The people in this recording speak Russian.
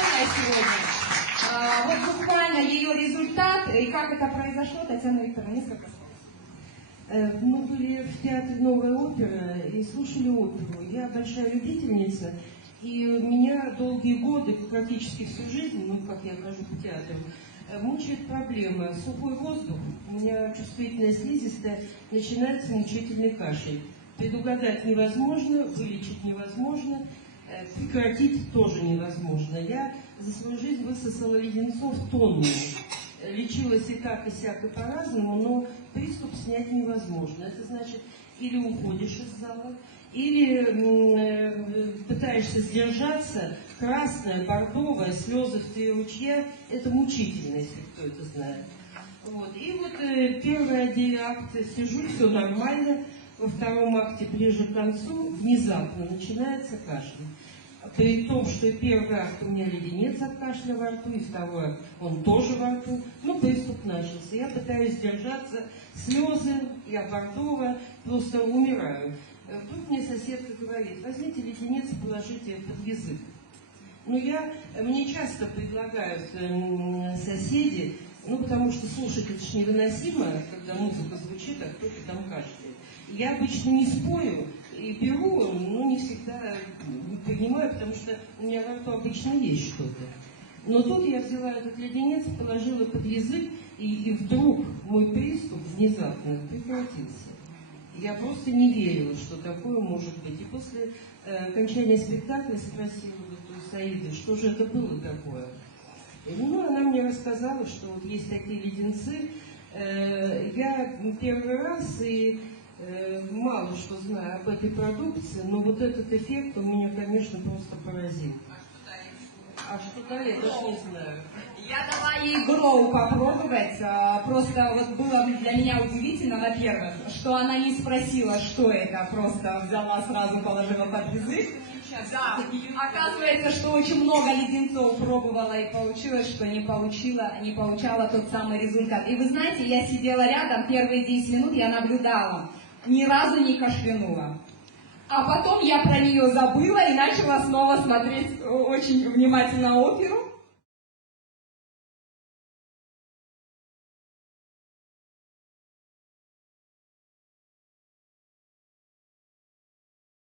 уникальная сегодня. Вот буквально ее результат и как это произошло, Татьяна Викторовна, несколько слов. Мы были в театре «Новая опера» и слушали оперу. Я большая любительница, и меня долгие годы, практически всю жизнь, ну, как я хожу по театру, мучает проблема. Сухой воздух, у меня чувствительная слизистая, начинается мучительный кашель. Предугадать невозможно, вылечить невозможно, прекратить тоже невозможно. Я за свою жизнь высосала леденцов тонну. Лечилась и так, и сяк, и по-разному, но приступ снять невозможно. Это значит, или уходишь из зала, или пытаешься сдержаться. Красная, бордовая, слезы в 3 ручья – это мучительно, если кто это знает. Вот. И вот первые 1 акт сижу, все нормально. Во 2-м акте, ближе к концу, внезапно начинается кашель. При том, что и 1-й акт у меня леденец от кашля во рту, и 2-й акт он тоже во рту, но приступ начался. Я пытаюсь сдержаться, слезы, я бордовая, просто умираю. Тут мне соседка говорит: возьмите леденец и положите под язык. Но мне часто предлагают соседи, ну потому что слушать это ж невыносимо, когда музыка звучит, а кто-то там кашляет. Я обычно не спорю и беру, но не всегда понимаю, потому что у меня во рту обычно есть что-то. Но тут я взяла этот леденец, положила под язык, и вдруг мой приступ внезапно прекратился. Я просто не верила, что такое может быть. И после окончания спектакля спросила у Саиды, что же это было такое. Ну, она мне рассказала, что вот есть такие леденцы. Я 1-й раз и мало что знаю об этой продукции, но вот этот эффект у меня, конечно, просто поразил. А что далее, я даже не знаю. Я дала ей Гроу попробовать. Просто вот было для меня удивительно, во-первых, что она не спросила, что это, просто взяла, сразу положила под язык. Да, оказывается, что очень много леденцов пробовала и получилось, что не получала тот самый результат. И вы знаете, я сидела рядом, первые 10 минут я наблюдала, ни разу не кашлянула. А потом я про нее забыла и начала снова смотреть очень внимательно оперу.